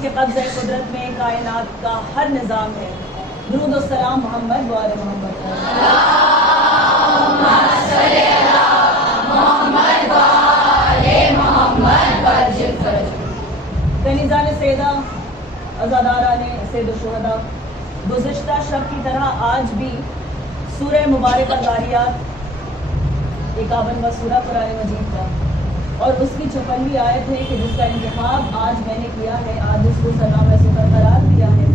جس کے قبضہ قدرت میں کائنات کا ہر نظام ہے. درود و سلام محمد و آل محمد. اللہم صلی علی محمد و آل محمد وعجل فرج. کنیزان سیدہ، عزاداران سید الشہداء، گزشتہ شب کی طرح آج بھی سورہ مبارکہ ذاریات 51واں سورہ قرآن مجید کا اور اس کی 56ویں آیت ہے کہ جس کا انتخاب آج میں نے کیا ہے، آج اس کو سلام سفر قرار دیا ہے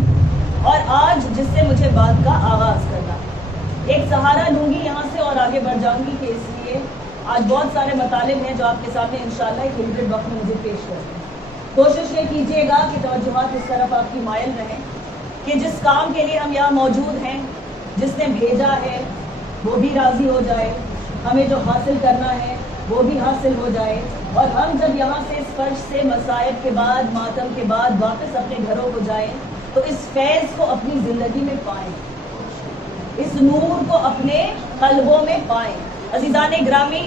اور آج جس سے مجھے بات کا آغاز کرنا. ایک سہارا لوں گی یہاں سے اور آگے بڑھ جاؤں گی کہ اس لیے آج بہت سارے مطالب ہیں جو آپ کے سامنے انشاءاللہ ایک لمیٹڈ وقت میں مجھے پیش کرتے ہیں. کوشش یہ کیجیے گا کہ توجہات اس طرف آپ کی مائل رہیں کہ جس کام کے لیے ہم یہاں موجود ہیں، جس نے بھیجا ہے وہ بھی راضی ہو جائے، ہمیں جو حاصل کرنا ہے وہ بھی حاصل ہو جائے، اور ہم جب یہاں سے اس فرش سے مصائب کے بعد، ماتم کے بعد واپس اپنے گھروں کو جائیں تو اس فیض کو اپنی زندگی میں پائیں، اس نور کو اپنے قلبوں میں پائیں. عزیزان گرامی،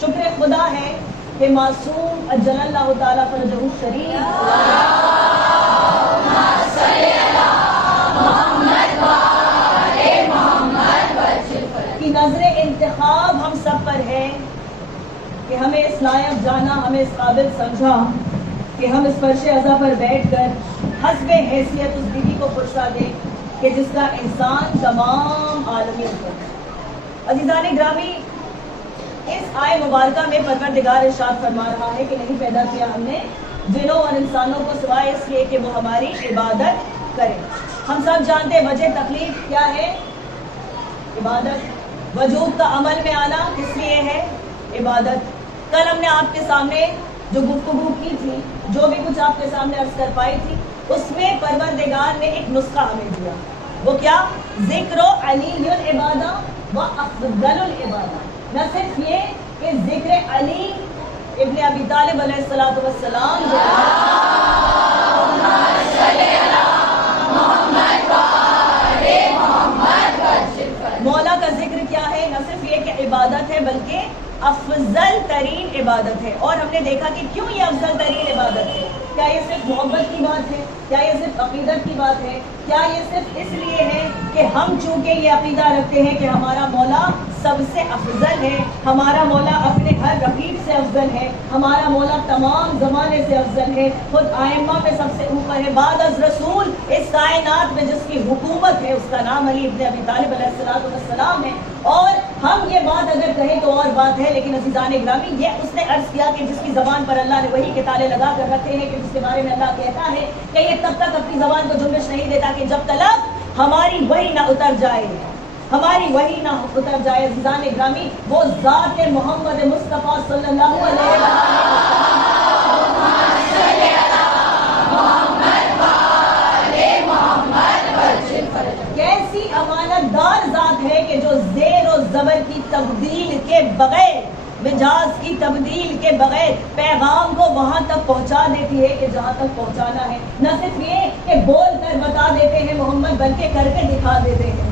شکر خدا ہے کہ معصوم اجل اللہ تعالیٰ فرجہ الشریف کی نظر انتخاب ہم سب پر ہے کہ ہمیں اس لائق جانا، ہمیں اس قابل سمجھا کہ ہم اس فرش عزا پر بیٹھ کر حسب حیثیت اس بیوی کو پرسا دیں کہ جس کا انسان تمام عالمیت ہے. عزیزان گرامی، اس آئے مبارکہ میں پروردگار ارشاد فرما رہا ہے کہ نہیں پیدا کیا ہم نے جنوں اور انسانوں کو سوائے اس لیے کہ وہ ہماری عبادت کریں. ہم سب جانتے ہیں وجہ تخلیق کیا ہے؟ عبادت. وجود کا عمل میں آنا کس لیے ہے؟ عبادت. کل ہم نے آپ کے سامنے جو گفتگو کی تھی، جو بھی کچھ آپ کے سامنے عرض کر پائی تھی، اس میں پروردگار نے ایک نسخہ ہمیں دیا. وہ کیا؟ ذکر علی العبادہ و افضل العبادہ. نہ صرف یہ کہ ذکر علی ابن ابی طالب علیہ السلام مولا کا ذکر کیا ہے؟ نہ صرف یہ کہ عبادت ہے بلکہ افضل ترین عبادت ہے. اور ہم نے دیکھا کہ کیوں یہ افضل ترین عبادت ہے. کیا یہ صرف محبت کی بات ہے؟ کیا یہ صرف عقیدت کی بات ہے؟ کیا یہ صرف اس لیے ہے کہ ہم چونکہ یہ عقیدہ رکھتے ہیں کہ ہمارا مولا سب سے افضل ہے، ہمارا مولا اپنے ہر رقیب سے افضل ہے، ہمارا مولا تمام زمانے سے افضل ہے، خود ائمہ میں سب سے اوپر ہے، بعد از رسول اس کائنات میں جس کی حکومت ہے اس کا نام علی ابن ابی طالب علیہ السلام ہے. اور ہم یہ بات اگر کہیں تو اور بات ہے، لیکن عزیزان گرامی یہ اس نے عرض کیا کہ جس کی زبان پر اللہ نے وہی کے تالے لگا کر رکھے ہیں کہ جس کے بارے میں اللہ کہتا ہے کہ یہ تب تک اپنی زبان کو جنبش نہیں دیتا کہ جب تک ہماری وحی نہ اتر جائے، ہماری وحی نہ اتر جائے. عزیزان گرامی، وہ ذات محمد مصطفیٰ صلی اللہ علیہ وسلم کیسی امانت دار ذات ہے کہ جو زیر و زبر کی تبدیل کے بغیر، مجاز کی تبدیل کے بغیر پیغام کو وہاں تک پہنچا دیتی ہے کہ جہاں تک پہنچانا ہے. نہ صرف یہ کہ بول کر بتا دیتے ہیں محمد، بلکہ کر کے دکھا دیتے ہیں،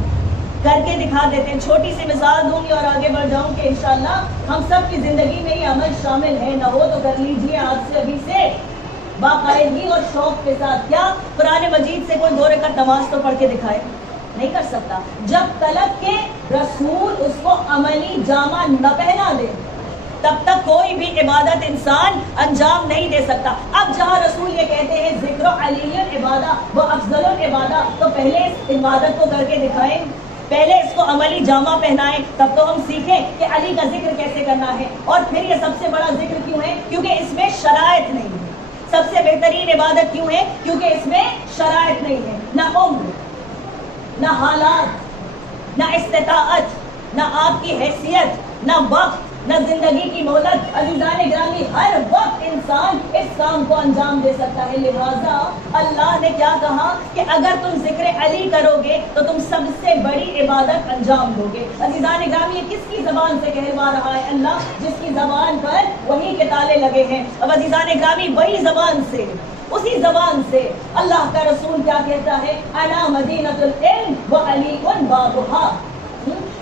کر کے دکھا دیتے ہیں. چھوٹی سی مثال دوں گی اور آگے بڑھ جاؤں کہ انشاءاللہ ہم سب کی زندگی میں یہ عمل شامل ہے. نہ ہو تو کر لیجئے آج سے ابھی سے باقاعدگی اور شوق کے ساتھ. کیا قرآن مجید سے کوئی 2 رکعت نماز تو پڑھ کے دکھائے؟ نہیں کر سکتا جب تلک کے رسول اس کو عملی جامہ نہ پہنا دے، تب تک کوئی بھی عبادت انسان انجام نہیں دے سکتا. اب جہاں رسول یہ کہتے ہیں ذکر علی العبادہ و افضل العبادہ، تو پہلے اس عبادت کو کر کے دکھائیں، پہلے اس کو عملی جامہ پہنائیں، تب تو ہم سیکھیں کہ علی کا ذکر کیسے کرنا ہے. اور پھر یہ سب سے بڑا ذکر کیوں ہے؟ کیونکہ اس میں شرائط نہیں ہے. سب سے بہترین عبادت کیوں ہے؟ کیونکہ اس میں شرائط نہیں ہے. نہ عمر، نہ حالات، نہ استطاعت، نہ آپ کی حیثیت، نہ وقت، نہ زندگی کی مہلت. عزیزان گرامی، ہر وقت انسان اس کام کو انجام دے سکتا ہے. لہٰذا اللہ نے کیا کہا کہ اگر تم ذکر علی کرو گے تو تم سب سے بڑی عبادت انجام دو گے. عزیزان گرامی، یہ کس کی زبان سے کہلوا رہا ہے اللہ؟ جس کی زبان پر وہی کے تالے لگے ہیں. اب عزیزان گرامی، وہی زبان سے، اسی زبان سے اللہ کا رسول کیا کہتا ہے؟ انا مدینۃ العلم وعلی بابھا.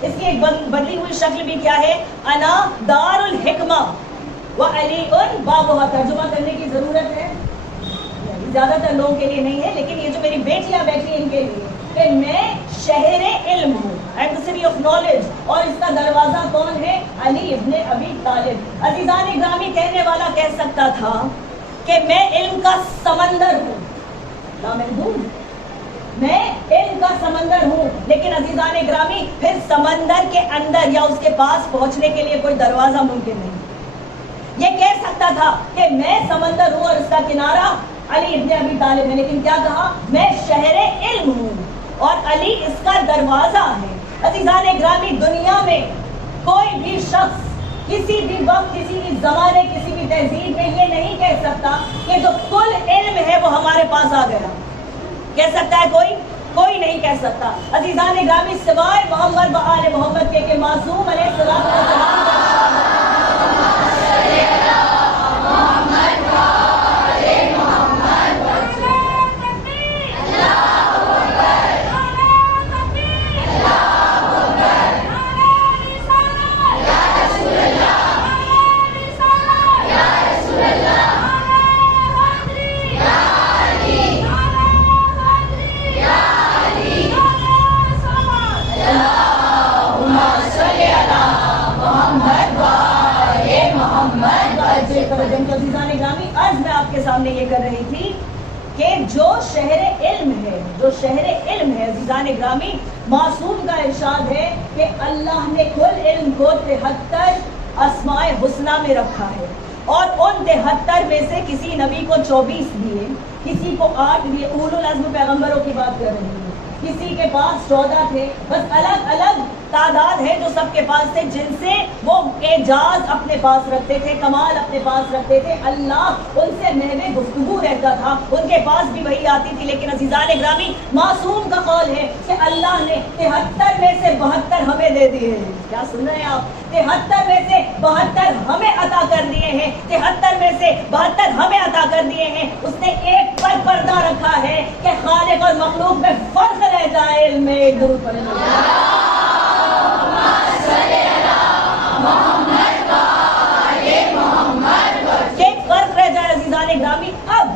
اس کی ایک بدلی ہوئی شکل بھی کیا ہے؟ انا دار الحکمہ وعلی بابھا. ترجمہ کرنے کی ضرورت ہے؟ زیادہ تر لوگوں کے لیے نہیں ہے لیکن یہ جو میری بیٹیاں بیٹھی ہیں ان کے لیے کہ میں شہر علم ہوں, and the city of knowledge, اور اس کا دروازہ کون ہے؟ علی ابن ابی طالب. عزیزان گرامی, کہنے والا کہہ سکتا تھا کہ میں علم کا سمندر ہوں, لامحدود, میں علم کا سمندر ہوں, لیکن عزیزان گرامی پھر سمندر کے اندر یا اس کے پاس پہنچنے کے لیے کوئی دروازہ ممکن نہیں. یہ کہہ سکتا تھا کہ میں سمندر ہوں اور اس کا کنارہ علی ابن ابی طالب ہے, لیکن کیا کہا؟ میں شہر علم ہوں اور علی اس کا دروازہ ہے. عزیزان گرامی, دنیا میں کوئی بھی شخص کسی بھی وقت, کسی بھی زمانے, کسی بھی تہذیب میں یہ نہیں کہہ سکتا کہ جو کل علم ہے وہ ہمارے پاس آ گیا. کہہ سکتا ہے کوئی؟ کوئی نہیں کہہ سکتا. عزیزان گرامی, سوائے محمد و آل محمد کے کہ معصوم علیہ السلام کا عزیزان گرامی, آج میں آپ کے سامنے یہ کر رہی تھی کہ جو شہر علم ہے, جو شہر علم ہے عزیزان گرامی, معصوم کا ارشاد ہے کہ اللہ نے کل علم کو 73 اسماء حسنہ میں رکھا ہے, اور ان 73 میں سے کسی نبی کو 24 دیے, کسی کو 8 دیے. اولو العزم پیغمبروں کی بات کر رہی ہوں. کسی کے پاس 14 تھے, بس الگ الگ تعداد ہے جو سب کے پاس تھے, جن سے وہ اعجاز اپنے پاس رکھتے تھے, کمال اپنے پاس رکھتے تھے. اللہ ان سے محو گفتگو رہتا تھا, ان کے پاس بھی وہی آتی تھی. لیکن عزیزان گرامی, معصوم کا قول ہے کہ اللہ نے 73 میں سے 72 ہمیں دے دیے ہیں. کیا سن رہے ہیں آپ؟ 73 میں سے 72 ہمیں عطا کر دیے ہیں, 73 میں سے 72 ہمیں عطا کر دیے ہیں. اس نے ایک پر پردہ رکھا ہے کہ خالق اور مخلوق میں فرق رہ جائے. علم میں ایک درود پڑھیں. گرامی, اب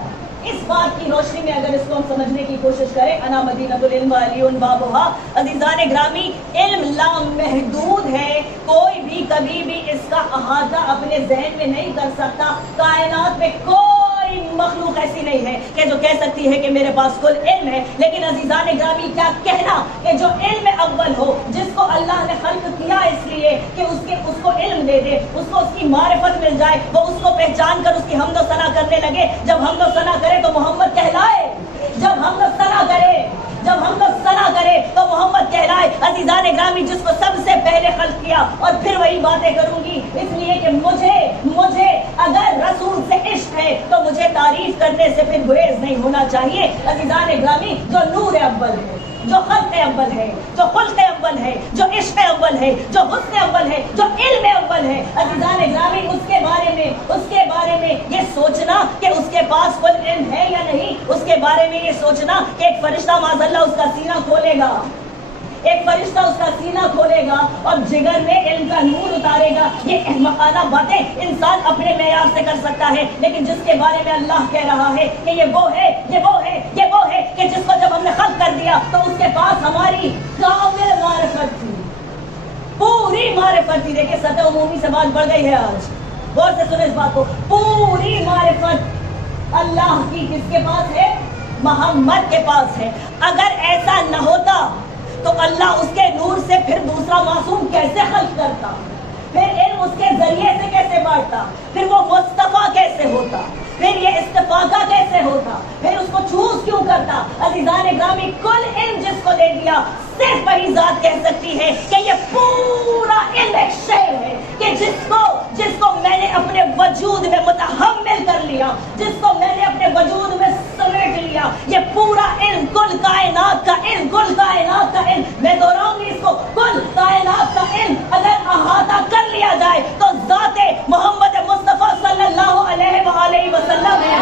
اس بات کی روشنی میں اگر اس کو ہم سمجھنے کی کوشش کریں, انا مدینۃ العلم علی بابھا. عزیزان گرامی, علم لامحدود ہے, کوئی بھی کبھی بھی اس کا احاطہ اپنے ذہن میں نہیں کر سکتا. کائنات میں کوئی مخلوق ایسی نہیں ہے کہ جو کہہ سکتی ہے کہ میرے پاس کل علم ہے. لیکن عزیزان گرامی, کیا کہنا کہ جو علم اول ہو, جس کو اللہ نے خلق کیا اس لیے کہ اس کو علم دے دے, اس کو اس کی معرفت مل جائے, وہ اس کو پہچان کر اس کی حمد و ثنا کرنے لگے. جب حمد و ثنا کرے تو محمد کہلائے, جب حمد و ثنا کرے, جب ہم لوگ ثنا کرے تو محمد کہلائے. عزیزان گرامی, جس کو سب سے پہلے خلق کیا, اور پھر وہی باتیں کروں گی اس لیے کہ مجھے اگر رسول سے عشق ہے تو مجھے تعریف کرنے سے پھر گریز نہیں ہونا چاہیے. عزیزان گرامی, جو نور اول ہے, جو خلق اول ہے, جو خلق اول ہے, جو عشق اول ہے, جو حسن اول ہے, جو علم اول ہے, عزیزان گرامی, اس کے بارے میں یہ سوچنا کہ اس کے پاس کوئی علم ہے یا نہیں, اس کے بارے میں یہ سوچنا کہ ایک فرشتہ معاذ اللہ اس کا سینہ کھولے گا, ایک فرشتہ اس کا سینہ کھولے گا اور جگر میں علم کا نور اتارے گا. یہ احمقانہ باتیں انسان اپنے معیار سے کر سکتا ہے, لیکن جس کے بارے میں اللہ کہہ رہا ہے کہ یہ وہ ہے, یہ وہ ہے, یہ وہ ہے کہ جس کو جب ہم نے خلق کر دیا تو اس کے پاس ہماری کامل معرفت تھی, پوری معرفت تھی. دیکھیں سطح عمومی سے بات بڑھ گئی ہے آج, غور سے سنیں اس بات کو. پوری معرفت اللہ کی کس کے پاس ہے؟ محمد کے پاس ہے. اگر ایسا نہ ہوتا تو اللہ اس کے نور سے پھر دوسرا معصوم کیسے خلق کرتا, پھر علم اس کے ذریعے سے کیسے بانٹتا, پھر وہ مصطفیٰ کیسے ہوتا, پھر یہ استفاقہ کیسے ہوتا, پھر اس کو چوز کیوں کرتا. عزیزان گرامی, کل علم جس کو دے دیا صرف وہی ذات کہہ سکتی ہے کہ یہ پورا علم ایک شعر ہے کہ جس کو میں نے اپنے وجود میں متحمل کر لیا, جس کو میں نے اپنے وجود میں سمیٹ لیا. یہ پورا علم, کل کائنات کا علم, کل کائنات کا علم, میں دہراؤں گی اس کو, کل کائنات کا علم اگر احاطہ کر لیا جائے تو ذات محمد مصطفیٰ صلی اللہ علیہ وآلہ وسلم ہے.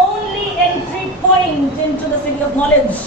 only entry point into the city of knowledge।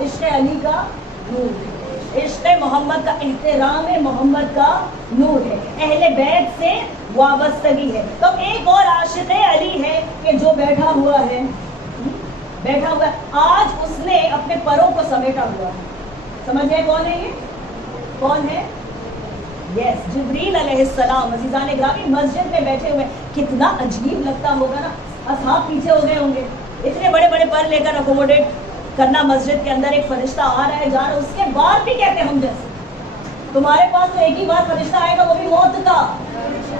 عشق علی کا نور ہے، عشق محمد کا احترام محمد کا نور ہے، اہل بیت سے وابستگی ہے۔ تو ایک اور عاشق علی ہے کہ جو بیٹھا ہوا ہے، آج اس نے اپنے پروں کو سمیٹا ہوا ہے۔ سمجھ گئے کون ہے یہ؟ کون ہے؟ یس، جبریل علیہ السلام۔ عزیزان گرامی مسجد میں بیٹھے ہوئے، کتنا عجیب لگتا ہوگا نا، اصحاب پیچھے ہو گئے ہوں گے، اتنے بڑے بڑے پر لے کر اکوموڈیٹ کرنا مسجد کے اندر، ایک فرشتہ آ رہا ہے جا رہا ہے، اس کے بعد بھی کہتے ہم جیسے تمہارے پاس تو ایک ہی بار فرشتہ آئے گا، وہ بھی موت کا،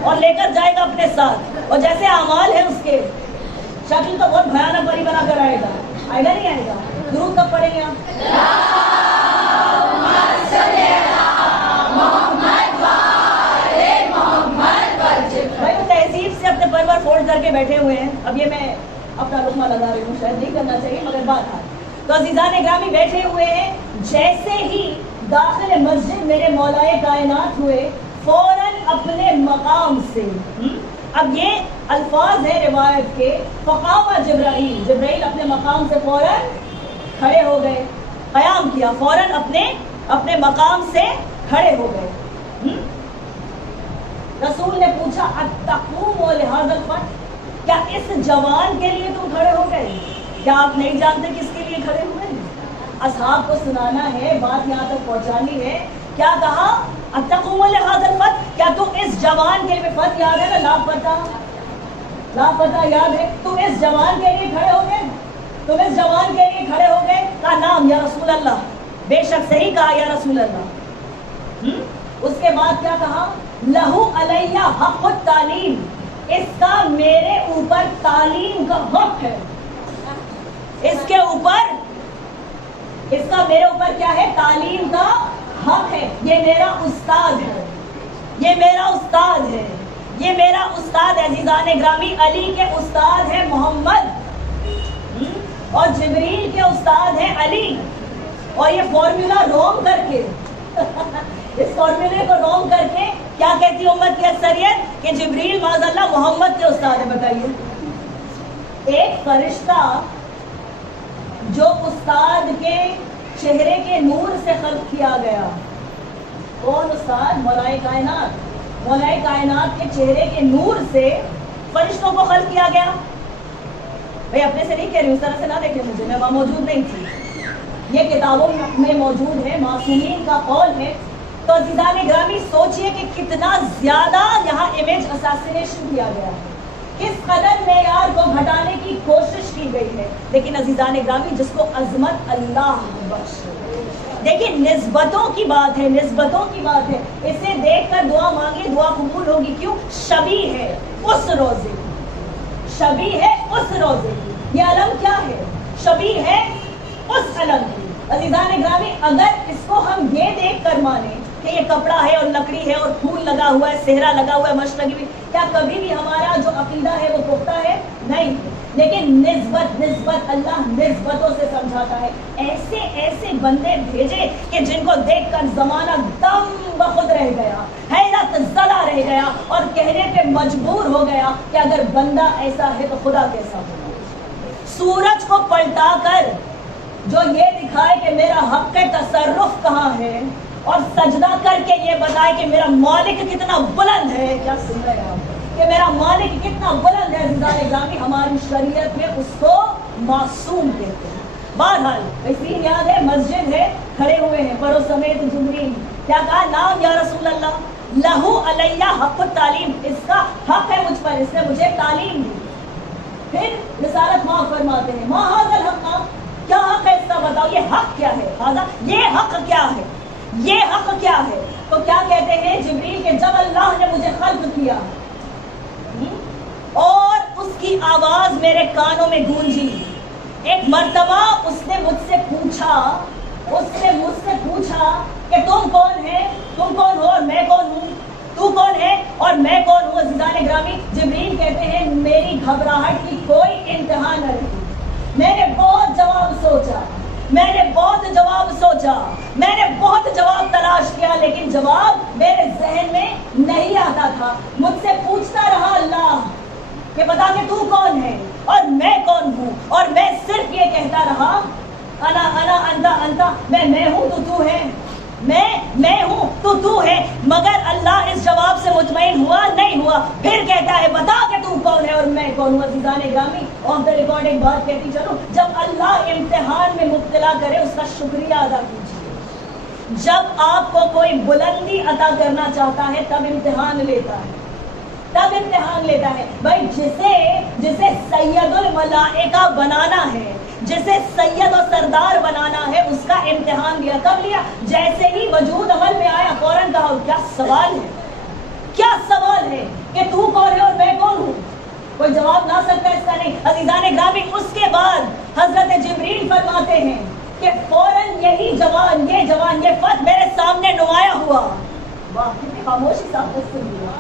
اور لے کر جائے گا اپنے ساتھ، اور جیسے اعمال ہے اس کے، شکل تو بہت بھیانک بری بنا کر آئے گا نہیں آئے گا؟ درود کب پڑھیں گے آپ؟ بھائی وہ تہذیب سے اپنے پرور فولڈ کر کے بیٹھے ہوئے ہیں۔ اب یہ میں اپنا لقمہ لگا رہی ہوں، شاید نہیں کرنا چاہیے مگر بات ہے۔ تو عزیزان گرامی بیٹھے ہوئے ہیں، جیسے ہی داخل مسجد میرے مولائے کائنات ہوئے، فوراً اپنے مقام سے، اب یہ الفاظ ہیں روایت کے، فقام جبرائیل اپنے مقام سے فوراً کھڑے ہو گئے، قیام کیا، فوراً اپنے مقام سے کھڑے ہو گئے۔ رسول نے پوچھا اتقوم لہذا الفتح، کیا اس جوان کے لیے تم کھڑے ہو گئے؟ کیا آپ نہیں جانتے کس کے لیے کھڑے ہوئے؟ اصحاب کو سنانا ہے، بات یہاں تک پہنچانی ہے۔ کیا کہا؟ اتقوم لہذا الفتح، کیا تم اس جوان کے لیے، فتح یاد ہے نا، لاپتہ یاد ہے، تم اس جوان کے لیے کھڑے ہو گئے؟ تم اس جوان کے لیے کھڑے ہو گئے؟ کہا نام یا رسول اللہ، بے شک صحیح کہا یا رسول اللہ۔ اس کے بعد کیا کہا؟ لہو علیہ حق التعلیم، اس کا میرے اوپر تعلیم کا حق ہے، اس کا میرے اوپر کیا ہے؟ تعلیم کا حق ہے، یہ میرا استاد ہے، یہ میرا استاد ہے، یہ میرا استاد ہے۔ عزیزان گرامی علی کے استاد ہے محمد، اور جبریل کے استاد ہیں علی، اور یہ فارمولا رونگ کر کے اس فارمولے کو رونگ کر کے کیا کہتی امت کی اکثریت؟ کہ جبریل معاذ اللہ محمد کے استاد ہے۔ بتائیے، ایک فرشتہ جو استاد کے چہرے کے نور سے خلق کیا گیا، کون استاد؟ مولائے کائنات کے چہرے کے نور سے فرشتوں کو خلق کیا گیا۔ بھائی اپنے سے نہیں کہہ رہی ہوں، اس طرح سے نہ دیکھیں مجھے، میں وہاں موجود نہیں تھی، یہ کتابوں میں موجود ہے، معصومین کا قول ہے۔ تو عزیزان گرامی سوچئے کہ کتنا زیادہ یہاں امیج اساسینیشن کیا گیا ہے، کس قدر معیار کو گھٹانے کی کوشش کی گئی ہے۔ لیکن عزیزان گرامی جس کو عظمت اللہ بخش، دیکھیے نسبتوں کی بات ہے، نسبتوں کی بات ہے، اسے دیکھ کر دعا مانگے، دعا قبول ہوگی۔ کیوں؟ شبیہ ہے اس روزے کی، شبیہ ہے اس روزے کی۔ یہ علم کیا ہے؟ شبیہ ہے اس علم کی۔ عزیزان گرامی اگر اس کو ہم یہ دیکھ کر مانیں کہ یہ کپڑا ہے اور لکڑی ہے اور پھول لگا ہوا ہے، صحرا لگا ہوا ہے، مشق لگی ہوئی، کیا کبھی بھی ہمارا جو عقیدہ ہے وہ پختہ ہے؟ نہیں۔ لیکن نسبت اللہ نسبتوں سے سمجھاتا ہے۔ ایسے ایسے بندے بھیجے کہ جن کو دیکھ کر زمانہ دم بخود رہ گیا، حیرت زدہ رہ گیا، اور کہنے پہ مجبور ہو گیا کہ اگر بندہ ایسا ہے تو خدا کیسا ہوگا۔ سورج کو پلٹا کر جو یہ دکھائے کہ میرا حق تصرف کہاں ہے، اور سجدہ کر کے یہ بتائے کہ میرا مالک کتنا بلند ہے، کیا سن رہے ہیں آپ کہ میرا مالک کتنا بلند ہے، عزیزان گرامی ہماری شریعت میں اس کو معصوم کہتے ہیں۔ بہرحال سین یاد ہے، مسجد ہے، کھڑے ہوئے ہیں پرو سمیت جبریل، کیا کہا؟ نام یا رسول اللہ، لہو علیہ حق التعلیم، اس کا حق ہے مجھ پر، اس نے مجھے تعلیم دی۔ پھر رسالت معاف فرماتے ہیں، ما ھذا الحق، کیا حق ہے اس کا بتاؤ، یہ حق کیا ہے؟ یہ حق کیا ہے؟ یہ حق کیا ہے؟ تو کیا کہتے ہیں جبریل کہ جب اللہ نے مجھے خلق کیا اور اس کی آواز میرے کانوں میں گونجی، ایک مرتبہ اس نے مجھ سے پوچھا کہ تم کون ہے، تم کون ہو اور میں کون ہوں، تو کون ہے اور میں کون ہوں۔ عزیزان گرامی جبریل کہتے ہیں میری گھبراہٹ کی کوئی انتہا نہ رہی، میں نے بہت جواب سوچا، میں نے بہت جواب تلاش کیا، لیکن جواب میرے ذہن میں نہیں آتا تھا۔ مجھ سے پوچھتا رہا اللہ کہ بتا کہ تو کون ہے اور میں کون ہوں، اور میں صرف یہ کہتا رہا انا انتا انتا، میں ہوں تو ہے، میں ہوں تو ہے. مگر اللہ اس جواب سے مطمئن ہوا نہیں ہوا. پھر کہتا ہے بتا کہ تو کون ہے اور میں کون ہوں. عزیزان گرامی، آف دا ریکارڈ ایک بات کہتی چلو، جب اللہ امتحان میں مبتلا کرے اس کا شکریہ ادا کیجیے. جب آپ کو کوئی بلندی عطا کرنا چاہتا ہے تب امتحان لیتا ہے، تب امتحان لیتا ہے. بھائی جسے سید الملائکہ بنانا ہے، جسے سید و سردار بنانا ہے، اس کا امتحان لیا. کب لیا؟ جیسے ہی وجود عمل میں آیا فوراً کہا کیا سوال ہے، کیا سوال ہے کہ تو کون ہے اور میں کون ہوں. کوئی جواب نہ سکتا اس کا نہیں. عزیزان گرامی، اس کے بعد حضرت جبریل فرماتے ہیں کہ فوراً یہی جوان یہ فتح میرے سامنے نمایاں ہوا. واہ، کتنی خاموشی صاحب نے سن لیا.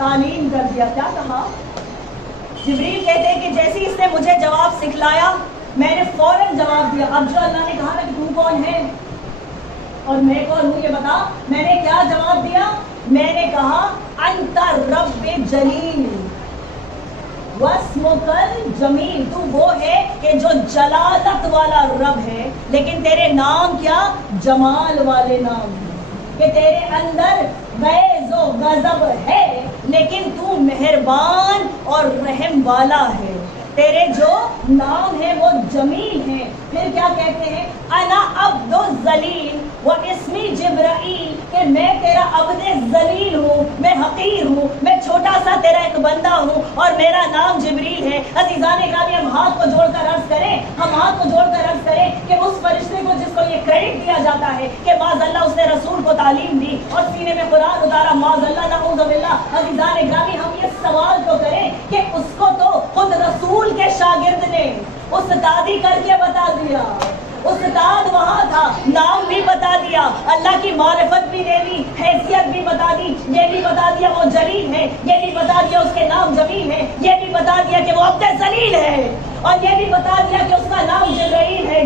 تعلیم کر دیا. کیا کہا؟ جبریل کہتے ہیں کہ جیسے اس نے مجھے جواب سکھلایا میں نے فوراً جواب دیا. اب جو اللہ نے کہا نا کہ تو کون ہے اور میں کون ہوں یہ بتا، میں نے کیا جواب دیا؟ میں نے کہا انت رب جلیل واسمک الجمیل، تو وہ ہے کہ جو جلالت والا رب ہے، لیکن تیرے نام کیا؟ جمال والے نام ہیں. کہ تیرے اندر غیظ و غضب ہے لیکن تو مہربان اور رحم والا ہے. تیرے جو نام ہے وہ جمیل ہیں. پھر کیا کہتے ہیں؟ انا عبد الذلیل و اسمی جبرائیل، کہ میں تیرا عبد ذلیل ہوں، میں حقیر ہوں، میں چھوٹا سا تیرا ایک بندہ ہوں اور میرا نام جبریل ہے. عزیزان گرامی، ہم ہاتھ کو جوڑ کر عرض کریں کہ اس فرشتے کو جس کو یہ کریڈٹ دیا جاتا ہے کہ معاذ اللہ اس نے رسول کو تعلیم دی اور سینے میں قرآن اتارا، معاذ اللہ نعوذ باللہ. عزیزان گرامی، ہم یہ سوال تو کریں کہ اس کو تو خود رسول کے شاگرد نے استادی کر کے بتا دیا. استاد وہاں تھا، نام بھی بتا دیا، اللہ کی معرفت بھی دے دی، حیثیت بھی بتا دی، یہ بھی بتا دیا وہ جلیل ہے، یہ بھی بتا دیا اس کے نام جمیل ہے، یہ بھی بتا دیا کہ وہ عبد ذلیل ہے، اور یہ بھی بتا دیا کہ اس کا نام جبرائیل ہے.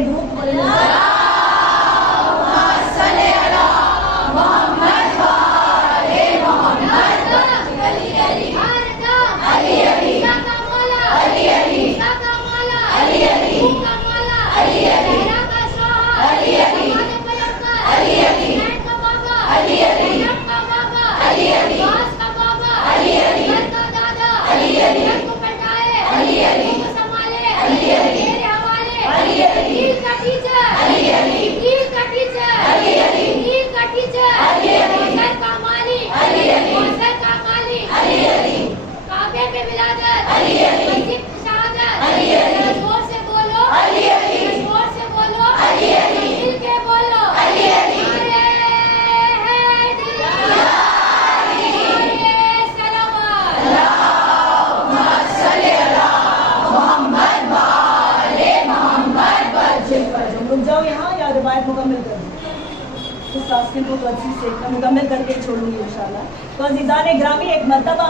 مکمل کر کے چھوڑوں گی انشاءاللہ. تو عزیزان گرامی، ایک مرتبہ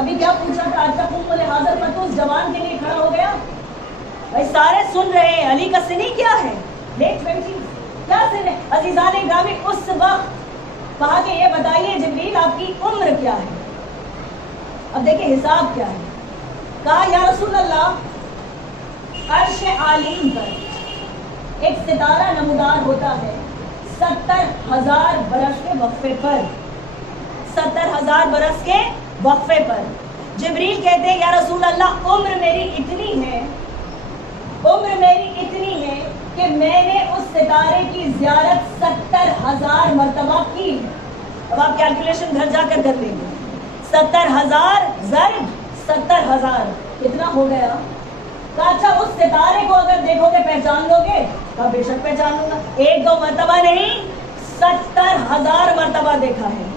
ابھی کیا پوچھا تھا، آج تک کو حاضر پر تو اس جوان کے لیے کھڑا ہو گیا. بھائی سارے سن رہے ہیں، علی کا سنی کیا ہے؟ لیٹ 20 کیا سن ہے؟ عزیزان گرامی، اس وقت کہا کہ یہ بتائیے جبریل آپ کی عمر کیا ہے. اب دیکھیں حساب کیا ہے. کہا یا رسول اللہ، عرش عالم پر ایک ستارہ نمودار ہوتا ہے 70,000 برس کے وقفے پر. 70,000 برس کے وقفے پر. جبریل کہتے ہیں یا رسول اللہ، عمر میری اتنی ہے کہ میں نے اس ستارے کی زیارت 70,000 مرتبہ کی. اب آپ کیلکولیشن گھر جا کر لیں گے. 70,000 ضرب 70,000 کتنا ہو گیا؟ کہا اچھا اس ستارے کو اگر دیکھو گے پہچان لو گے؟ کہا بے شک پہچان لوں گا. 1-2 مرتبہ نہیں 70,000 مرتبہ دیکھا ہے.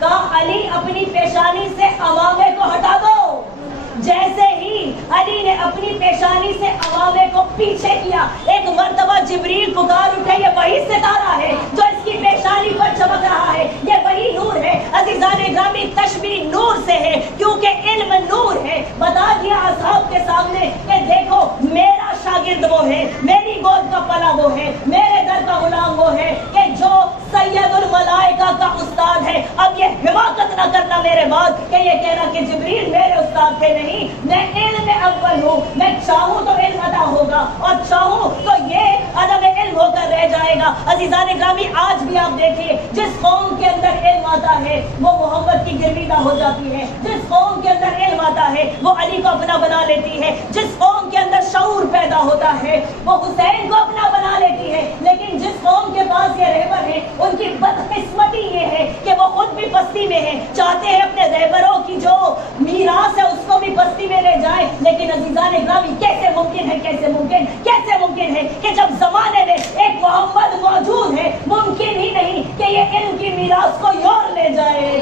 کہا علی اپنی پیشانی سے عمامے کو ہٹا دو. جیسے ہی علی نے اپنی پیشانی سے عمامے کو پیچھے کیا، ایک مرتبہ جبریل پکار اٹھے یہ وہی ستارہ ہے جو اس کی پیشانی پر چمک رہا ہے، یہ وہی نور ہے. عزیزان گرامی تشبیہ نور سے ہے کیونکہ علم نور ہے. بتا دیا اصحاب کے سامنے کہ دیکھو میرا شاگرد وہ ہے، میری گود کا پلا وہ ہے، میرے در کا غلام وہ ہے کہ جو سید الملائکہ کا استاد ہے. اب یہ حماقت نہ کرنا میرے بعد کہ یہ کہنا کہ جبریل میرے استاد تھے. نہیں، میں علم اول ہوں. میں چاہوں تو علم عطا ہوگا اور چاہوں تو یہ عدم علم ہو کر رہ جائے گا. عزیزان گرامی آج بھی آپ دیکھیے جس قوم کے اندر علم آتا ہے وہ محمد کی گرویدہ ہو جاتی ہے. جس قوم کے اندر علم آتا ہے وہ علی کو اپنا بنا لیتی ہے. جس قوم کے اندر شعور پیدا ہوتا ہے وہ حسین کو اپنا بنا لیتی ہے. لیکن جس قوم کے پاس یہ رہبر ہے ان کی بدقسمتی یہ ہے کہ وہ خود بھی پستی میں ہے، چاہتے ہیں اپنے رہبروں کی جو میراث ہے اس کو بھی پستی میں لے جائیں. لیکن عزیزان گرامی کیسے ممکن ہے کہ جب زمانے میں ایک محمد موجود ہے ممکن ہی نہیں کہ یہ علم کی میراث کو یور لے جائے.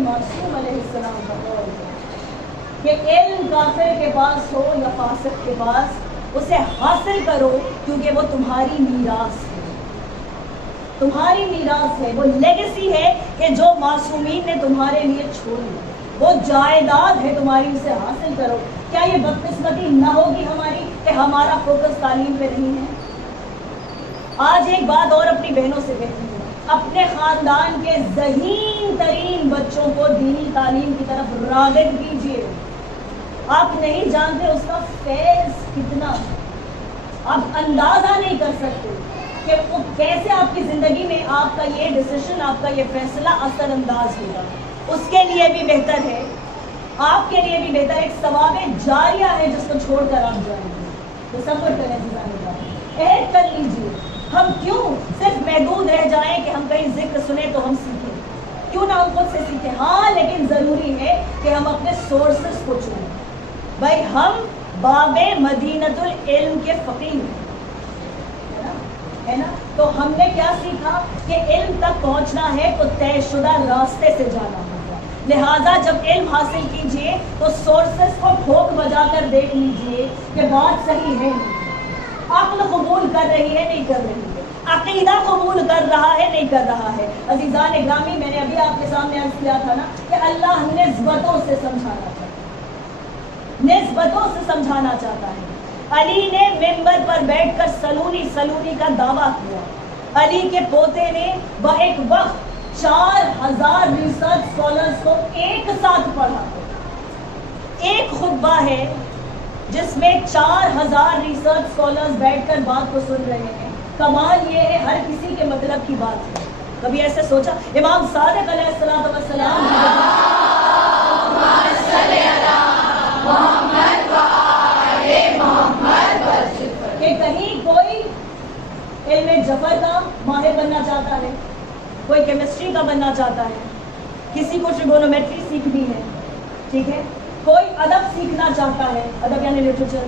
معصوم علیہ السلام کا قول ہے کہ علم کافر کے پاس ہو یا فاسق کے پاس اسے حاصل کرو کیونکہ وہ تمہاری میراث ہے. تمہاری میراث ہے، وہ لیگیسی ہے کہ جو معصومین نے تمہارے لیے چھوڑی، وہ جائیداد ہے تمہاری، اسے حاصل کرو. کیا یہ بدقسمتی نہ ہوگی ہماری کہ ہمارا فوکس تعلیم پہ نہیں ہے؟ آج ایک بات اور اپنی بہنوں سے کہتی ہوں، اپنے خاندان کے ذہین ترین بچوں کو دینی تعلیم کی طرف راغب کیجیے. آپ نہیں جانتے اس کا فیض کتنا، آپ اندازہ نہیں کر سکتے کہ وہ کیسے آپ کی زندگی میں آپ کا یہ ڈیسیشن، آپ کا یہ فیصلہ اثر انداز ہوگا. اس کے لیے بھی بہتر ہے، آپ کے لیے بھی بہتر ایک ثواب جاریہ ہے جس کو چھوڑ کر آپ جائیں گے. تصور کریں عہد کر لیجیے. ہم کیوں صرف محدود رہ جائیں کہ ہم کہیں ذکر سنیں تو ہم سیکھیں، کیوں نہ ہم خود سے سیکھیں. ہاں لیکن ضروری ہے کہ ہم اپنے سورسز کو چنیں. بھائی ہم باب مدینۃ العلم کے فقیر ہے نا، تو ہم نے کیا سیکھا کہ علم تک پہنچنا ہے تو طے شدہ راستے سے جانا ہوگا. لہٰذا جب علم حاصل کیجئے تو سورسز کو ٹھوک بجا کر دیکھ لیجئے کہ بات صحیح ہے نہیں، عقل قبول کر رہی ہے نہیں کر رہی ہے، عقیدہ قبول کر رہا ہے نہیں کر رہا ہے. عزیزان گرامی میں نے ابھی آپ کے سامنے عرض کیا تھا نا کہ اللہ نسبتوں سے سمجھانا چاہتا ہے، نسبتوں سے سمجھانا چاہتا ہے. علی نے ممبر پر بیٹھ کر سلونی کا دعویٰ کیا. علی کے پوتے نے ایک وقت 4000 ریسرچ اسکالرز کو ایک ساتھ پڑھا. ایک خطبہ ہے جس میں 4000 ریسرچ اسکالرز بیٹھ کر بات کو سن رہے ہیں. کمال یہ ہے ہر کسی کے مطلب کی بات ہے. کبھی ایسے سوچا امام صادق علیہ السلام کہ کہیں کوئی علم جفر کا ماہر بننا چاہتا ہے، کوئی کیمسٹری کا بننا چاہتا ہے، کسی کو ٹریگونومیٹری سیکھنی ہے، ٹھیک ہے، کوئی ادب سیکھنا چاہتا ہے، ادب یعنی لٹریچر،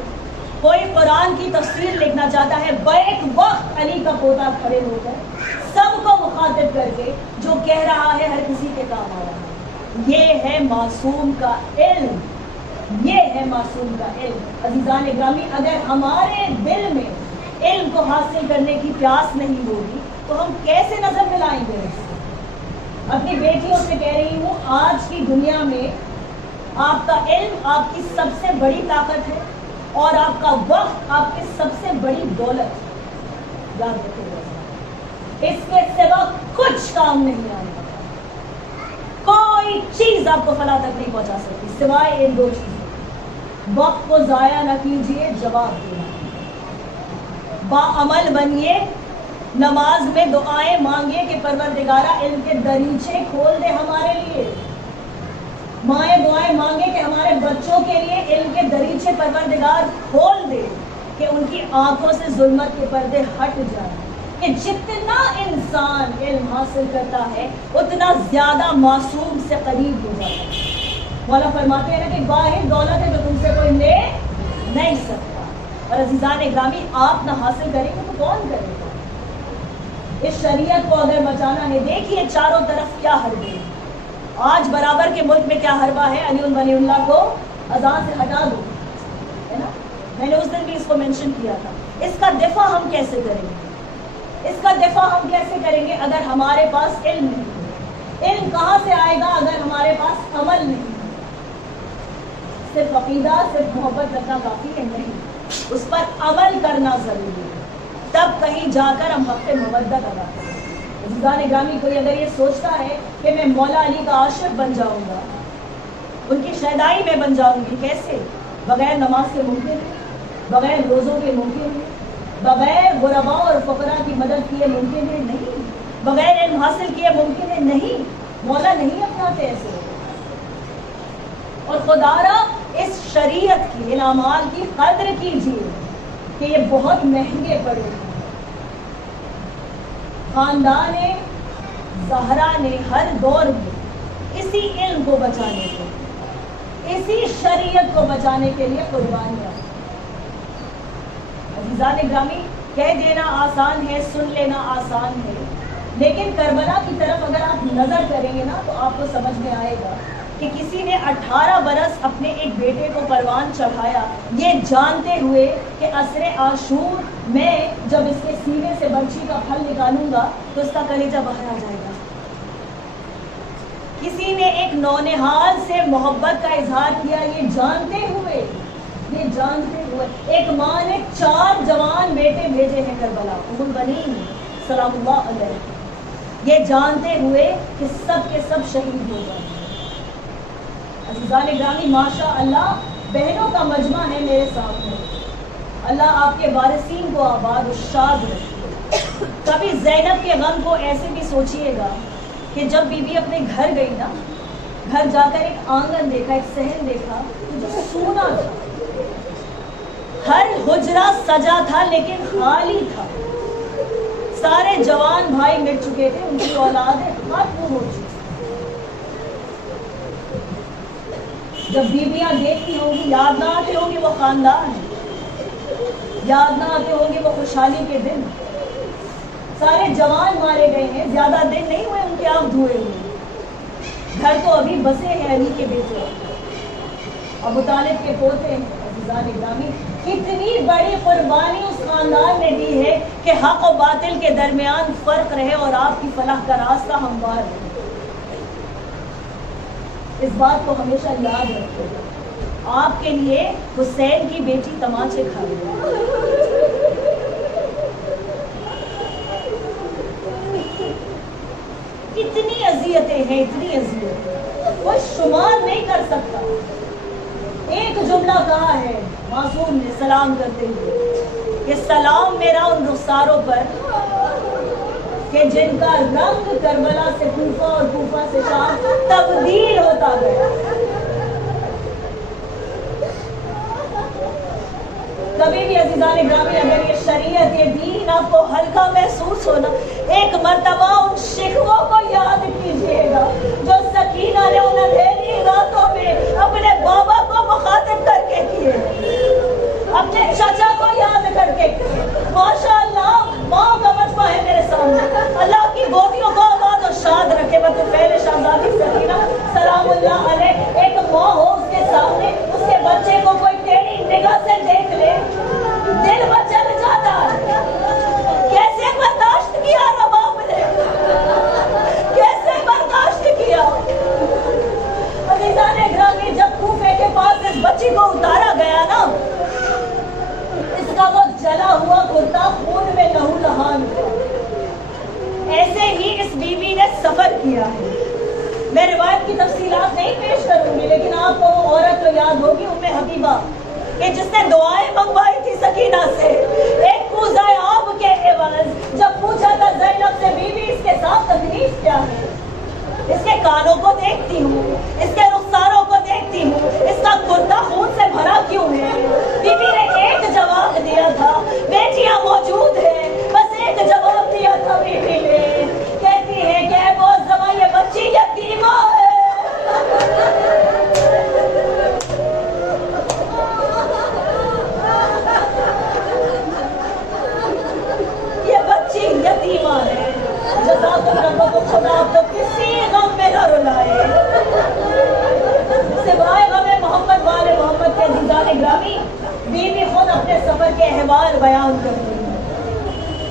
کوئی قرآن کی تفسیر لکھنا چاہتا ہے. بیک وقت علی کا پوتا کھڑے ہو کر سب کو مخاطب کر کے جو کہہ رہا ہے ہر کسی کے کام آ رہا ہے. یہ ہے معصوم کا علم، یہ ہے معصوم کا علم. عزیزان گرامی اگر ہمارے دل میں علم کو حاصل کرنے کی پیاس نہیں ہوگی تو ہم کیسے نظر ملائیں گے؟ اپنی بیٹیوں سے کہہ رہی ہوں آج کی دنیا میں آپ کا علم آپ کی سب سے بڑی طاقت ہے اور آپ کا وقت آپ کی سب سے بڑی دولت ہے. یاد رکھیں، اس کے سوا کچھ کام نہیں آئے گا. کوئی چیز آپ کو فلاح تک نہیں پہنچا سکتی سوائے ان دو چیزوں. وقت کو ضائع نہ کیجیے, جواب دینا. باعمل بنیے, نماز میں دعائیں مانگیے کہ پروردگارہ علم کے دریچے کھول دے ہمارے لیے. مائیں دعائیں مانگے کہ ہمارے بچوں کے لیے علم کے دریچے پروردگار کھول دے, کہ ان کی آنکھوں سے ظلمت کے پردے ہٹ جائیں, کہ جتنا انسان علم حاصل کرتا ہے اتنا زیادہ معصوم سے قریب ہو جاتا ہے. مولا فرماتے ہیں نا کہ واحد دولت ہے جو تم سے کوئی لے نہیں سکتا. اور عزیزان گرامی, آپ نہ حاصل کریں گے تو کون کرے گا؟ اس شریعت کو اگر بچانا ہے, دیکھیے چاروں طرف کیا حربے ہیں. آج برابر کے ملک میں کیا حربہ ہے, علی ولی اللہ کو اذان سے ہٹا دو, ہے نا. میں نے اس دن بھی اس کو مینشن کیا تھا. اس کا دفاع ہم کیسے کریں گے؟ اس کا دفاع ہم کیسے کریں گے اگر ہمارے پاس علم نہیں؟ علم کہاں سے آئے گا اگر ہمارے پاس عمل نہیں؟ صرف عقیدہ, صرف محبت رکھنا کافی ہے نہیں, اس پر عمل کرنا ضروری ہے, تب کہیں جا کر ہم حق مودت ادا کریں. عزیزان گرامی, کوئی اگر یہ سوچتا ہے کہ میں مولا علی کا عاشق بن جاؤں گا, ان کی شیدائی میں بن جاؤں گی, کیسے؟ بغیر نماز کے ممکن ہے, بغیر روزوں کے ممکن ہے, بغیر غرباء اور فقراء کی مدد کیے ممکن ہے نہیں, بغیر علم حاصل کیے ممکن ہے نہیں. مولا نہیں اپناتے ایسے. اور خدا را اس شریعت کی, ان اعمال کی قدر کیجیے کہ یہ بہت مہنگے پڑے ہیں. خاندان زہرا نے ہر دور میں اسی علم کو بچانے کے, اسی شریعت کو بچانے کے لیے قربانیاں. عزیزان گرامی, کہہ دینا آسان ہے, سن لینا آسان ہے, لیکن کربلا کی طرف اگر آپ نظر کریں گے نا تو آپ کو سمجھ میں آئے گا کہ کسی نے 18 برس اپنے ایک بیٹے کو پروان چڑھایا, یہ جانتے ہوئے کہ عصر عاشور میں جب اس کے سینے سے برچی کا پھل نکالوں گا تو اس کا کلیجہ باہر آ جائے گا. کسی نے ایک نونہال سے محبت کا اظہار کیا, یہ جانتے ہوئے ایک ماں نے 4 جوان بیٹے بھیجے ہیں کربلا, ام البنین سلام اللہ علیہ, یہ جانتے ہوئے کہ سب کے سب شہید ہو جائیں گے. عزیزان گرامی, ماشاء اللہ بہنوں کا مجمع ہے میرے سامنے. اللہ آپ کے وارثین کو آباد و شاد رکھے. کبھی زینب کے غم کو ایسے بھی سوچئے گا کہ جب بی بی اپنے گھر گئی نا, گھر جا کر ایک آنگن دیکھا, ایک صحن دیکھا جو سونا تھا, ہر حجرہ سجا تھا لیکن خالی تھا. سارے جوان بھائی مٹ چکے تھے, ان کی اولادیں ختم ہو چکی. جب بیویاں دیکھتی ہوں گی, یاد نہ آتے ہوں گے وہ خاندان, یاد نہ آتے ہوں گے وہ خوشحالی کے دن. سارے جوان مارے گئے ہیں, زیادہ دن نہیں ہوئے ان کے آنکھ دھوئے ہوئے. گھر تو ابھی بسے ہیں علی کے بیٹے, ابو طالب کے پوتے ہیں. عزیزان گرامی, کتنی بڑی قربانی اس خاندان نے دی ہے کہ حق و باطل کے درمیان فرق رہے اور آپ کی فلاح کا راستہ ہموار رہے. اس بات کو ہمیشہ یاد رکھیں. آپ کے لیے حسین کی بیٹی تماچے کھا رہی ہے. اتنی اذیتیں ہیں, اتنی اذیتیں کوئی شمار نہیں کر سکتا. ایک جملہ کہا ہے معصوم نے سلام کرتے ہوئے کہ سلام میرا ان رخساروں پر کہ جن کا رنگ کربلا سے کوفہ اور کوفہ سے شام تبدیل ہوتا گیا. کبھی بھی عزیزان گرامی اگر یہ شریعت, یہ دین آپ کو ہلکا محسوس ہونا, ایک مرتبہ ان شکووں کو یاد کیجیے گا جو سکینہ نے ان اندھیری راتوں میں اپنے بابا کو مخاطب کر کے کیے, اپنے چچا کو یاد کر کے کیے. ماشاء اللہ ماں کا مجمع ہے میرے سامنے. اللہ کی گودیوں کو آباد اور شاد رکھے. بطفیل شہزادی سکینہ سلام اللہ علیہ, ایک ماں ہو اس کے سامنے, اس کے بچے کو کوئی ٹیڑھی نگاہ سے دیکھ لے, دل مچل جاتا ہے. کیسے برداشت کیا رباب نے, کیسے برداشت کیا. کہ جس نے دعائیں منگوائی تھی سکینہ سے، ایک کوزہ آب کے عوض جب پوچھا تھا زینب سے بیوی اس کے ساتھ تکلیف کیا ہے، اس کے کانوں کو دیکھتی ہوں، اس کے رخساروں کو دیکھتی ہوں، اس کا کرتا خون سے بھرا کیوں ہے؟ بی بی نے ایک جواب دیا تھا، بیٹیاں موجود ہیں، بس ایک جواب دیا تھا بی بی نے، کہتی ہے کہ اے معظمہ یہ بچی یتیمہ ہے۔ یہ بچی یتیمہ ہے، جزاکم ربکم، خدا آپ کو کسی غم میں نہ رلائے سوائے غم محمد والے محمد کے عزیزان گرامی۔ بی بی خود اپنے سفر کے احوال بیان کرتی ہے،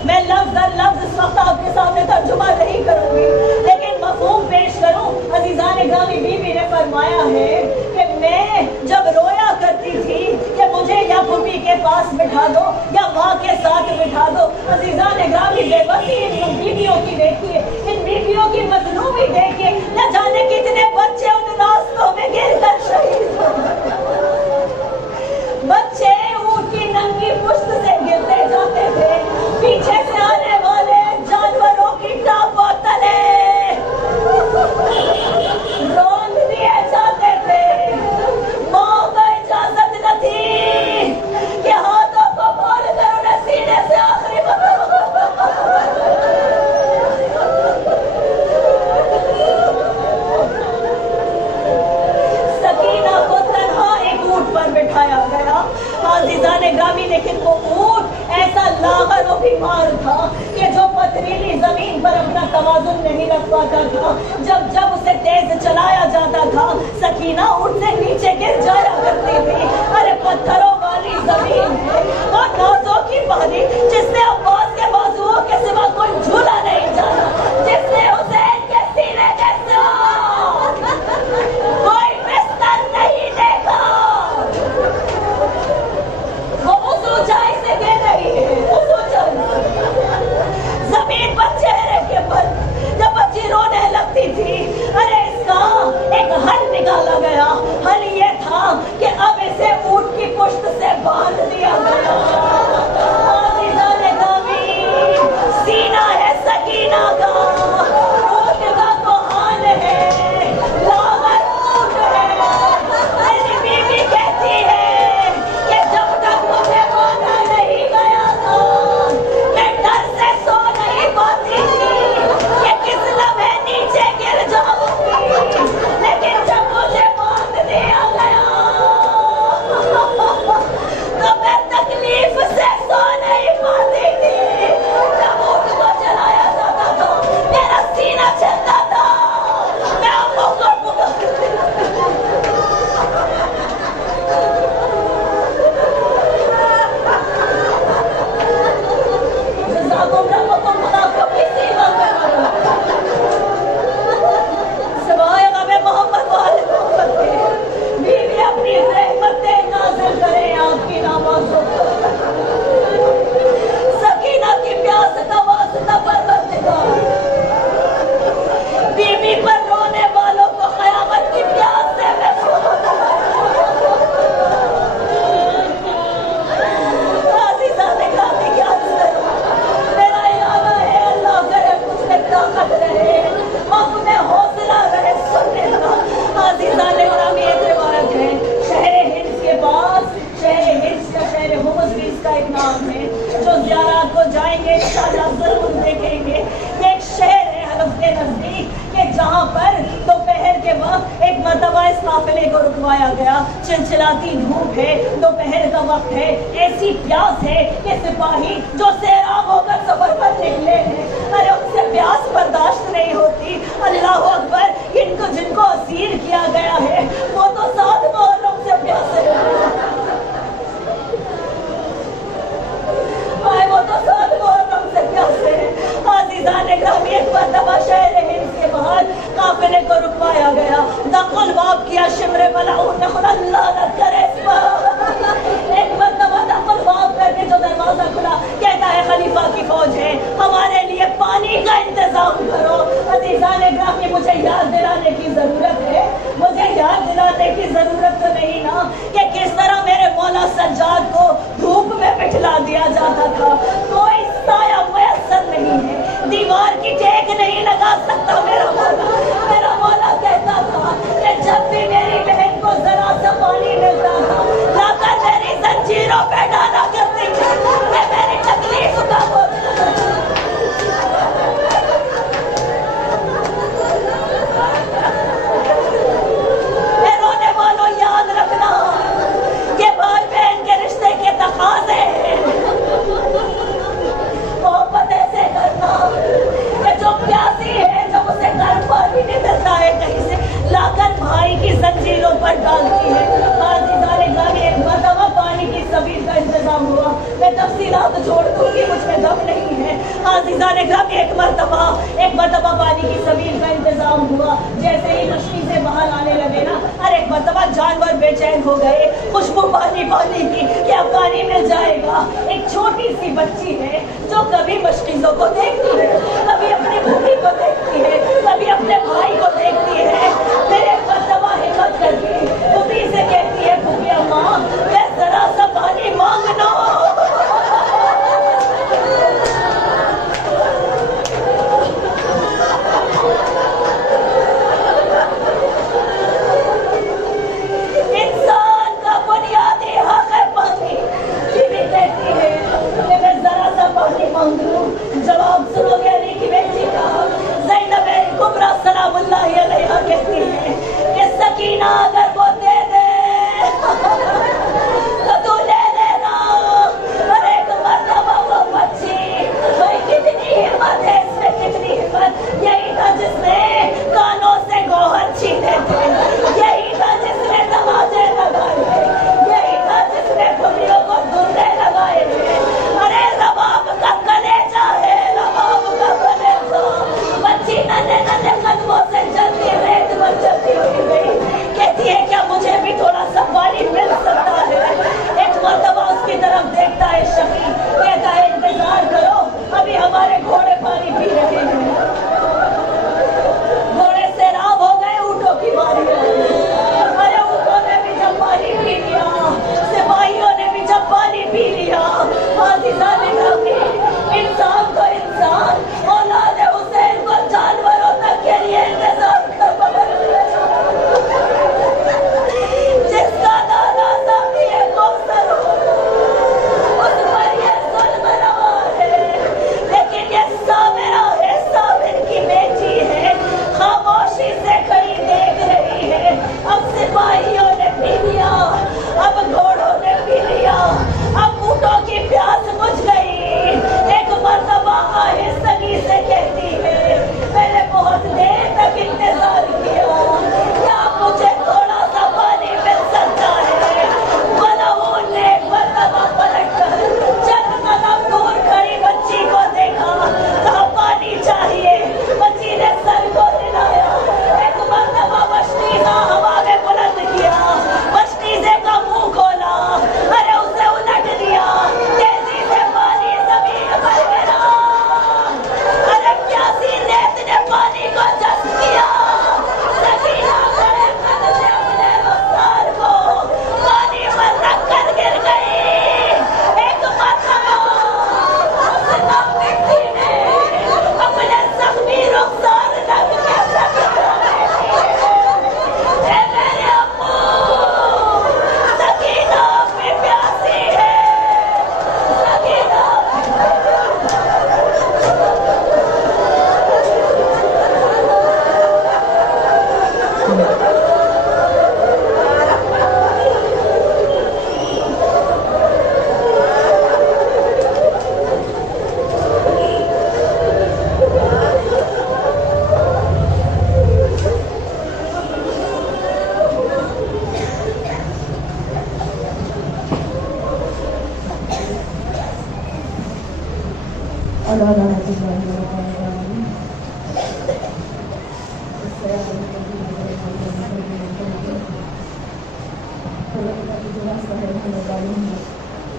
میں لفظ در لفظ اس وقت آپ کے سامنے ترجمہ نہیں کروں گی لیکن مفہوم پیش کروں۔ عزیزان گرامی، بی بی نے فرمایا ہے کہ میں جب رویا کرتی تھی کہ مجھے یا پھوپھی کے پاس بٹھا دو یا ماں کے ساتھ بٹھا دو، عزیزان گرامی بے بسی ان بیویوں کی دیکھیے، ان بیویوں کی مظلومی دیکھیے، نہ جانے کتنے بچے ان راستوں میں گر کر شہید ہوئے، بچے اونٹ کی ننگی پشت سے گرتے جاتے تھے، پیچھے سے آنے والے جانوروں کی ٹانپوں تلے روند دیے جاتے تھے، ماں کو اجازت نہ تھی کہ ہاتھوں کو کھول کر انہیں سینے سے آخری سکینہ کو تنہا ایک اونٹ پر بٹھایا گیا، عزیزان گرامی، لیکن وہ اونٹ ایسا لاغر و بیمار تھا کہ جو پتھریلی زمین پر اپنا توازن نہیں رکھ پاتا تھا، جب جب اسے تیز چلایا جاتا تھا سکینہ اونٹ سے نیچے گر جایا کرتی تھی۔ ارے پتھروں والی زمین ہے اور نازوں کی پانی جس نے عباس کے بازوؤں کے سوا کوئی جھولا نہیں جانا، جس نے حسین کے سینے کے سوا کوئی بستر نہیں دیکھا، وہ اس اونچائی سے گر رہی ہے، اس اونچائی سے زمین پر چہرے کے بل جب بچی رونے لگتی تھی، ارے اس کا ایک حل نکالا گیا، حل یہ تھا کہ اب اسے اونٹ کی پشت سے باندھ دیا گیا۔ عزیزان گرامی، سینہ ہے سکینہ کا، اونٹ کا کوہان ہے، لاغر اونٹ ہے۔ میری بیوی کہتی ہے کہ جب تک مجھے مانا نہیں گیا تھا میں ڈر سے سو نہیں پاتی تھی کہ کس لمحے نیچے گر جاؤں گی، لیکن جب مجھے باندھ دیا گیا تو میں تکلیف سے سو نہیں پاتی تھی۔ جب اونٹ کو چلایا جاتا تھا میرا سینہ چلتا تھا، میں امّوں کو پکارتی جزاکم ربکم، خدا کو کسی غم میں نہ رلائے سوائے غم محمد والے محمد کے۔ بیوی اپنی رحمتیں نازل کرے آپ کی نمازوں پر، سکینہ کی پیاس کا واسطہ پروردگار، بیوی پر رونے والوں کو قیامت کی پیاس سے محفوظ عزیزان گرامی، کیا کروں؟ میرا ارادہ ہے اللہ کرے مجھ میں طاقت رہے، اپنے حوصلہ رہے سننے کا۔ عزیزان گرامی، ایک روایت ہے شہر ہنس کے پاس، شہر ہنس کا شہر حمص بھی اس کا ایک نام ہے، جو زیارات کو جائیں گے انشاءاللہ ضرور دیکھیں گے۔ یہ ایک شہر ہے حلب کے نزدیک کہ جہاں پر دوپہر کے وقت ایک مرتبہ اس قافلے کو رکوایا گیا، چلچلاتی دھوپ ہے، دوپہر کا وقت ہے، ایسی پیاس ہے کہ سپاہی جو سیراب ہو کر سفر پر نکلے ہیں، ارے ان سے پیاس برداشت نہیں ہوتی۔ اللہ اکبر، جن کو اسیر کیا گیا ہے وہ تو 7 محرم سے پیاسے ہیں، وہ تو 7 محرم سے پیاسے ہیں۔ عزیزان گرامی، ایک مرتبہ شہر ہند کے باہر قافلے کو رکوایا گیا، دق الباب کیا، شمر ملعون نے خدا لعنت کرے اس پر، ایک مرتبہ دق الباب کر کے جو دروازہ کھلا کہتا ہے خلیفہ کی فوج ہے، ہمارے لیے پانی کا انتظام کرو۔ عزیزان گرامی، مجھے یاد دلانے کی ضرورت ہے، مجھے یاد دلانے کی ضرورت تو نہیں نا کہ کس طرح میرے گھر ایک مرتبہ پانی کی سبیل کا انتظام ہوا. جیسے ہی مچھلی سے باہر آنے لگے نا، ہر ایک مرتبہ جانور بے چین ہو گئے. خوشبو پانی کی کہ اب پانی مل جائے گا. ایک چھوٹی سی بچی ہے جو کبھی مشکیزوں کو دیکھتی ہے، کبھی اپنی بھوکی کو دیکھتی ہے، کبھی اپنے بھائی کو دیکھتی ہے. پھر ایک مرتبہ ہمت کر کے پھوپھی سے کہتی ہے، پھوپھی اماں میں ذرا سا پانی مانگ لوں. انسان کا بنیادی حق ہے پانی. بیوی کہتی ہے کہ میں ذرا سا پانی مانگ لوں. جواب سنو گے علی کی بیٹی کا. زینب کبریٰ سلام اللہ علیہا کہتی ہے کہ سکینہ اگر وہ دے دے تو تو لے لینا. اور ایک مرتبہ وہ بچی، بھائی کتنی ہمت ہے اس میں، کتنی ہمت. یہی تھا جس نے کانوں سے گوہر چھینے تھے، یہی تھا جس نے تماچے لگائے، یہی تھا جس نے پھوپھیوں کو دھندے لگائے. ارے رباب کا کلیجہ ہے، رباب کا کلیجہ. بچی ننھے قدموں سے چلتی ریت پر چلتی ہوئی گئی. کہتی ہے کیا مجھے بھی تھوڑا سا پانی مل سکتا ہے؟ ایک مرتبہ اس کی طرف دیکھتا ہے شقی، کہتا ہے انتظار کرو، ابھی ہمارے گھوڑے پانی پی رہے ہیں. گھوڑے سیراب ہو گئے، اونٹوں کی باری آئی. ارے اونٹوں نے بھی جب پانی پی لیا، سپاہیوں نے بھی جب پانی پی لیا. عزیزان گرامی، انسان تو انسان، اولاد حسین کو جانوروں تک کے لیے انتظار کر جس کا دادا سامنے کوثر ہو، اس پر یہ ظلم روا ہے. لیکن یہ سامرہ ہے، سامر کی بیٹی ہے، خاموشی سے کھڑی دیکھ رہی ہے. اب سپاہیوں نے پی لیا، اب گھوڑوں نے پی لیا، اب اونٹوں کی پیاس بجھ گئی. ایک مرتبہ آہستگی سے کہتی ہے، میں نے بہت دیر تک انتظار کیا، کیا مجھے تھوڑا سا پانی مل سکتا ہے؟ ملعون نے ایک مرتبہ پلٹ کر چند قدم دور کھڑی بچی کو دیکھا، کہا پانی چاہیے. بچی نے سر کو ہلایا. ایک مرتبہ مشتیزہ ہوا میں بلند کیا، مشتیزے کا منہ کھولا، ارے اسے الٹ دیا. تیزی سے پانی زمین پر گرا. ارے پیاسی ریت نے پانی کو جذب کیا. سکینہ بڑے قد سے اپنے رخسار کو پانی پر رکھ کر گر گئی. ایک مرتبہ اس نم مٹی میں اپنے زخمی رخسار رکھ کے سکینہ بیٹھی ہے. اے میرے ابو، سکینہ بھی پیاسی ہے، سکینہ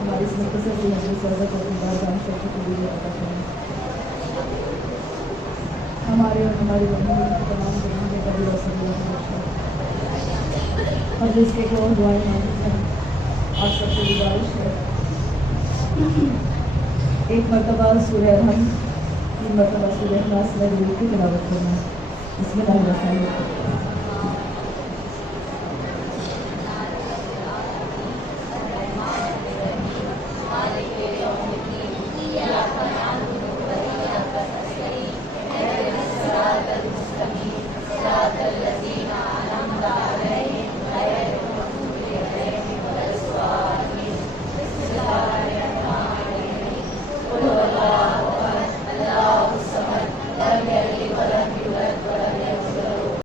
ہماری اس مختصر سی حدیث عزت اور بارگاہ شریف کے لیے عطا کریں. ہمارے اور ہماری بہنوں کی تمام گناہوں کا بھی رسول اللہ اور جس کے کو دعائیں مانگتے ہیں. آپ سب سے گزارش ہے ایک مرتبہ سورہ رحم، 3 مرتبہ سورہ اخلاص میں کی تلاوت کرنا. بسم اللہ الرحمن الرحیم.